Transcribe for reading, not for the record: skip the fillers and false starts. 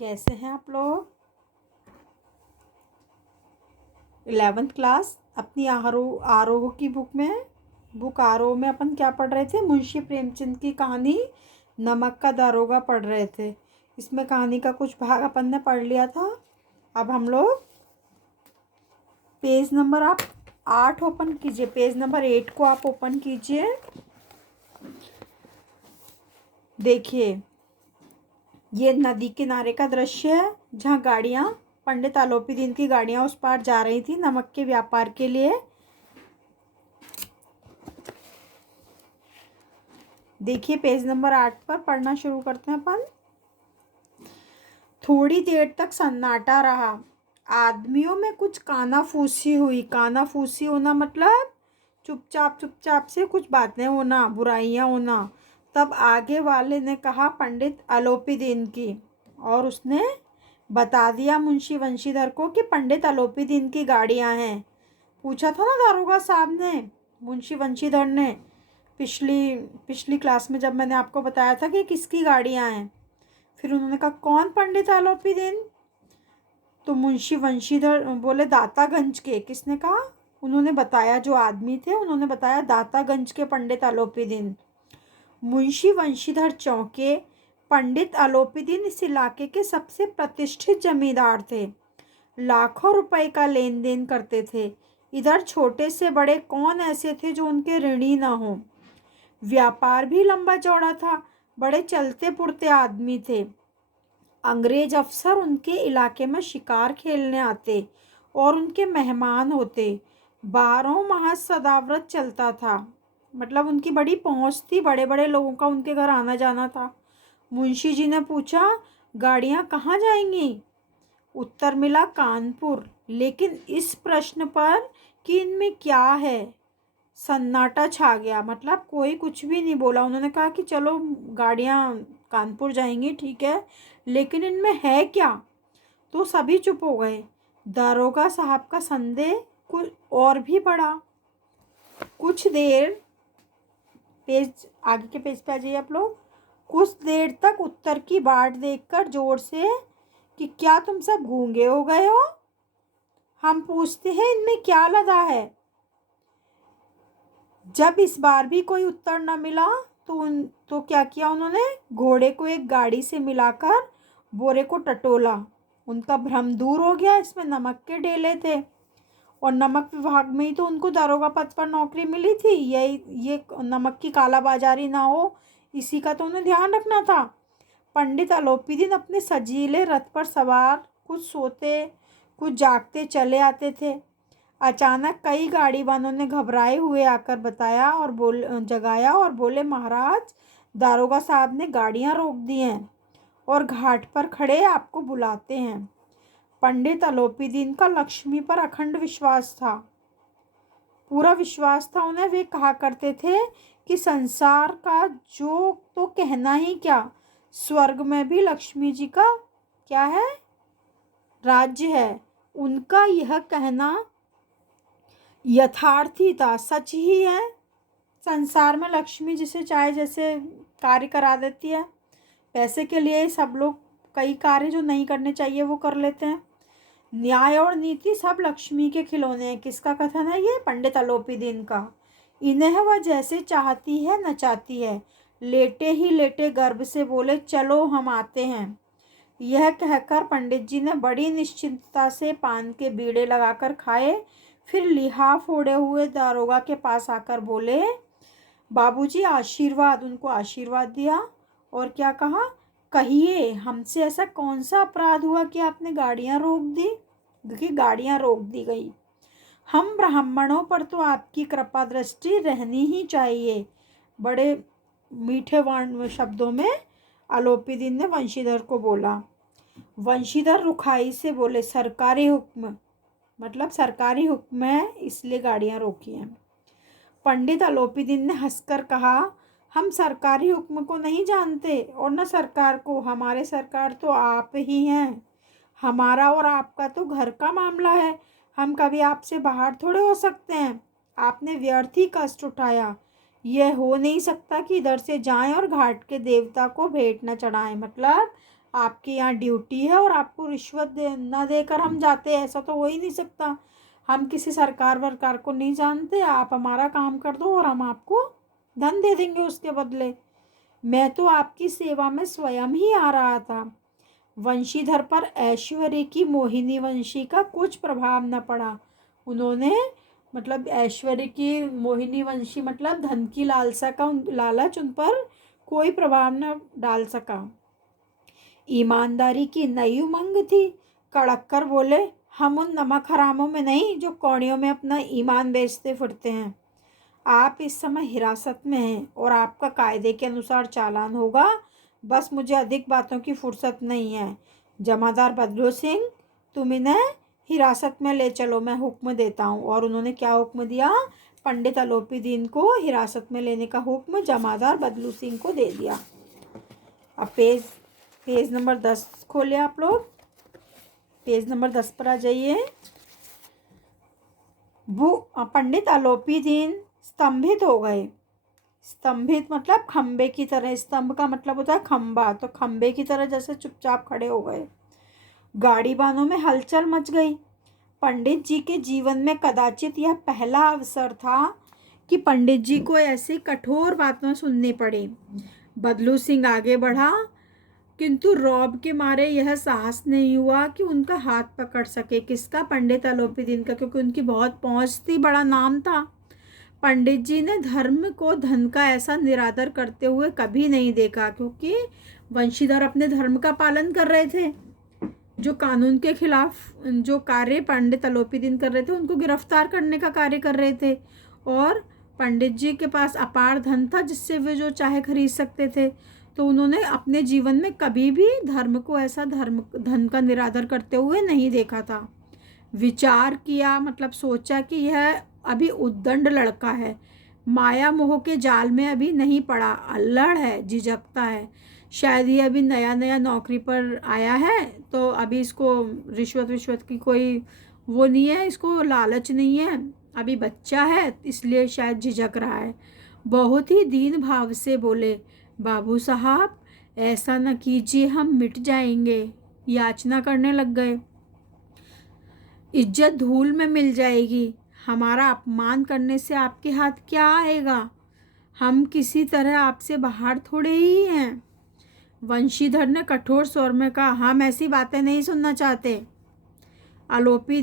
कैसे हैं आप लोग। 11th क्लास अपनी आरोह की बुक आरोह में अपन क्या पढ़ रहे थे? मुंशी प्रेमचंद की कहानी नमक का दारोगा पढ़ रहे थे। इसमें कहानी का कुछ भाग अपन ने पढ़ लिया था। अब हम लोग पेज नंबर आप 8 ओपन कीजिए। पेज नंबर 8 को आप ओपन कीजिए। देखिए, ये नदी किनारे का दृश्य है जहाँ गाड़ियाँ, पंडित आलोपीदीन की गाड़ियाँ उस पार जा रही थी नमक के व्यापार के लिए। देखिए, पेज नंबर 8 पर पढ़ना शुरू करते हैं अपन। थोड़ी देर तक सन्नाटा रहा। आदमियों में कुछ कानाफूसी हुई। कानाफूसी होना मतलब चुपचाप से कुछ बातें होना, बुराइयां होना। तब आगे वाले ने कहा पंडित आलोपीदीन की, और उसने बता दिया मुंशी वंशीधर को कि पंडित आलोपीदीन की गाड़ियां हैं। पूछा था ना दारोगा साहब ने, मुंशी वंशीधर ने, पिछली क्लास में जब मैंने आपको बताया था कि किसकी गाड़ियां हैं। फिर उन्होंने कहा कौन पंडित आलोपीदीन? तो मुंशी वंशीधर बोले दातागंज के। किसने कहा? उन्होंने बताया, जो आदमी थे उन्होंने बताया दातागंज के पंडित आलोपीदीन। मुंशी वंशीधर चौंके। पंडित आलोपीदीन इस इलाके के सबसे प्रतिष्ठित जमींदार थे। लाखों रुपए का लेन देन करते थे। इधर छोटे से बड़े कौन ऐसे थे जो उनके ऋणी ना हो। व्यापार भी लंबा चौड़ा था। बड़े चलते पुरते आदमी थे। अंग्रेज अफसर उनके इलाके में शिकार खेलने आते और उनके मेहमान होते। 12 माह सदाव्रत चलता था। मतलब उनकी बड़ी पहुंच थी, बड़े बड़े लोगों का उनके घर आना जाना था। मुंशी जी ने पूछा गाड़ियां कहाँ जाएंगी? उत्तर मिला कानपुर। लेकिन इस प्रश्न पर कि इनमें क्या है, सन्नाटा छा गया। मतलब कोई कुछ भी नहीं बोला। उन्होंने कहा कि चलो गाड़ियां कानपुर जाएंगी, ठीक है, लेकिन इनमें है क्या? तो सभी चुप हो गए। दारोगा साहब का संदेह कुछ और भी बढ़ा। कुछ देर, पेज आगे के पेज पे आ जाइए आप लोग। कुछ देर तक उत्तर की बाट देखकर जोर से कि क्या तुम सब गूंगे हो गए हो? हम पूछते हैं इनमें क्या लदा है। जब इस बार भी कोई उत्तर न मिला तो क्या किया उन्होंने? घोड़े को एक गाड़ी से मिलाकर बोरे को टटोला। उनका भ्रम दूर हो गया। इसमें नमक के डेले थे और नमक विभाग में ही तो उनको दारोगा पद पर नौकरी मिली थी। ये नमक की कालाबाजारी ना हो, इसी का तो उन्हें ध्यान रखना था। पंडित आलोपीदीन अपने सजीले रथ पर सवार कुछ सोते कुछ जागते चले आते थे। अचानक कई गाड़ी वालों ने घबराए हुए आकर जगाया और बोले महाराज, दारोगा साहब ने गाड़ियां रोक दी हैं और घाट पर खड़े आपको बुलाते हैं। पंडित आलोपीदीन का लक्ष्मी पर अखंड विश्वास था, पूरा विश्वास था उन्हें। वे कहा करते थे कि संसार का जो तो कहना ही क्या, स्वर्ग में भी लक्ष्मी जी का क्या है, राज्य है। उनका यह कहना यथार्थी था, सच ही है। संसार में लक्ष्मी जिसे चाहे जैसे कार्य करा देती है। पैसे के लिए सब लोग कई कार्य जो नहीं करने चाहिए वो कर लेते हैं। न्याय और नीति सब लक्ष्मी के खिलौने हैं। किसका कथन है ये? पंडित आलोपीदीन का। इन्हें वह जैसे चाहती है नचाती है। लेटे ही लेटे गर्भ से बोले चलो हम आते हैं। यह कहकर पंडित जी ने बड़ी निश्चिंतता से पान के बीड़े लगाकर खाए। फिर लिहाफ ओढ़े हुए दारोगा के पास आकर बोले बाबूजी आशीर्वाद। उनको आशीर्वाद दिया और क्या कहा, कहिए हमसे ऐसा कौन सा अपराध हुआ कि आपने गाड़ियां रोक दी? देखिए, गाड़ियां रोक दी गई। हम ब्राह्मणों पर तो आपकी कृपा दृष्टि रहनी ही चाहिए। बड़े मीठे वर्ण शब्दों में आलोपीदीन ने वंशीधर को बोला। वंशीधर रुखाई से बोले सरकारी हुक्म, मतलब सरकारी हुक्म है इसलिए गाड़ियां रोकी हैं। पंडित आलोपीदीन ने हंसकर कहा हम सरकारी हुक्म को नहीं जानते और न सरकार को। हमारे सरकार तो आप ही हैं। हमारा और आपका तो घर का मामला है। हम कभी आपसे बाहर थोड़े हो सकते हैं। आपने व्यर्थ ही कष्ट उठाया। यह हो नहीं सकता कि इधर से जाएं और घाट के देवता को भेंट न चढ़ाएं। मतलब आपकी यहाँ ड्यूटी है और आपको रिश्वत ना देकर हम जाते, ऐसा तो हो ही नहीं सकता। हम किसी सरकार वरकार को नहीं जानते, आप हमारा काम कर दो और हम आपको धन दे देंगे उसके बदले। मैं तो आपकी सेवा में स्वयं ही आ रहा था। वंशीधर पर ऐश्वर्य की मोहिनी वंशी का कुछ प्रभाव न पड़ा। उन्होंने मतलब ऐश्वर्य की मोहिनी वंशी मतलब धन की लालसा का लालच उन पर कोई प्रभाव न डाल सका। ईमानदारी की नई उमंग थी। कड़क कर बोले, हम उन नमक हरामों में नहीं जो कौड़ियों में अपना ईमान बेचते फिरते हैं। आप इस समय हिरासत में हैं और आपका कायदे के अनुसार चालान होगा। बस मुझे अधिक बातों की फुर्सत नहीं है। जमादार बदलू सिंह, तुम इन्हें हिरासत में ले चलो, मैं हुक्म देता हूँ। और उन्होंने क्या हुक्म दिया? पंडित अलोपी दीन को हिरासत में लेने का हुक्म जमादार बदलू सिंह को दे दिया। अब पेज नंबर 10 खोले आप लोग। पेज नंबर 10 पर आ जाइए। पंडित अलोपी दीन स्तंभित हो गए। स्तंभित मतलब खंबे की तरह, स्तंभ का मतलब होता है खंबा, तो खंबे की तरह जैसे चुपचाप खड़े हो गए। गाड़ी बानों में हलचल मच गई। पंडित जी के जीवन में कदाचित यह पहला अवसर था कि पंडित जी को ऐसी कठोर बातें सुननी पड़ी। बदलू सिंह आगे बढ़ा, किंतु रौब के मारे यह साहस नहीं हुआ कि उनका हाथ पकड़ सके। किसका? पंडित अलोपी दीन का, क्योंकि उनकी बहुत पहुंच थी, बड़ा नाम था। पंडित जी ने धर्म को धन का ऐसा निरादर करते हुए कभी नहीं देखा, क्योंकि वंशीधर अपने धर्म का पालन कर रहे थे। जो कानून के खिलाफ जो कार्य पंडित अलोपी दीन कर रहे थे, उनको गिरफ्तार करने का कार्य कर रहे थे। और पंडित जी के पास अपार धन था जिससे वे जो चाहे खरीद सकते थे। तो उन्होंने अपने जीवन में कभी भी धर्म को ऐसा धन का निरादर करते हुए नहीं देखा था। विचार किया मतलब सोचा कि यह अभी उद्दंड लड़का है, माया मोह के जाल में अभी नहीं पड़ा, अल्लड़ है, झिझकता है। शायद ये अभी नया नया नौकरी पर आया है, तो अभी इसको रिश्वत की कोई वो नहीं है, इसको लालच नहीं है, अभी बच्चा है, इसलिए शायद झिझक रहा है। बहुत ही दीन भाव से बोले, बाबू साहब ऐसा न कीजिए, हम मिट जाएंगे। याचना करने लग गए। इज्जत धूल में मिल जाएगी। हमारा अपमान करने से आपके हाथ क्या आएगा? हम किसी तरह आपसे बाहर थोड़े ही हैं। वंशीधर ने कठोर स्वर में कहा, हम ऐसी बातें नहीं सुनना चाहते। आलोपी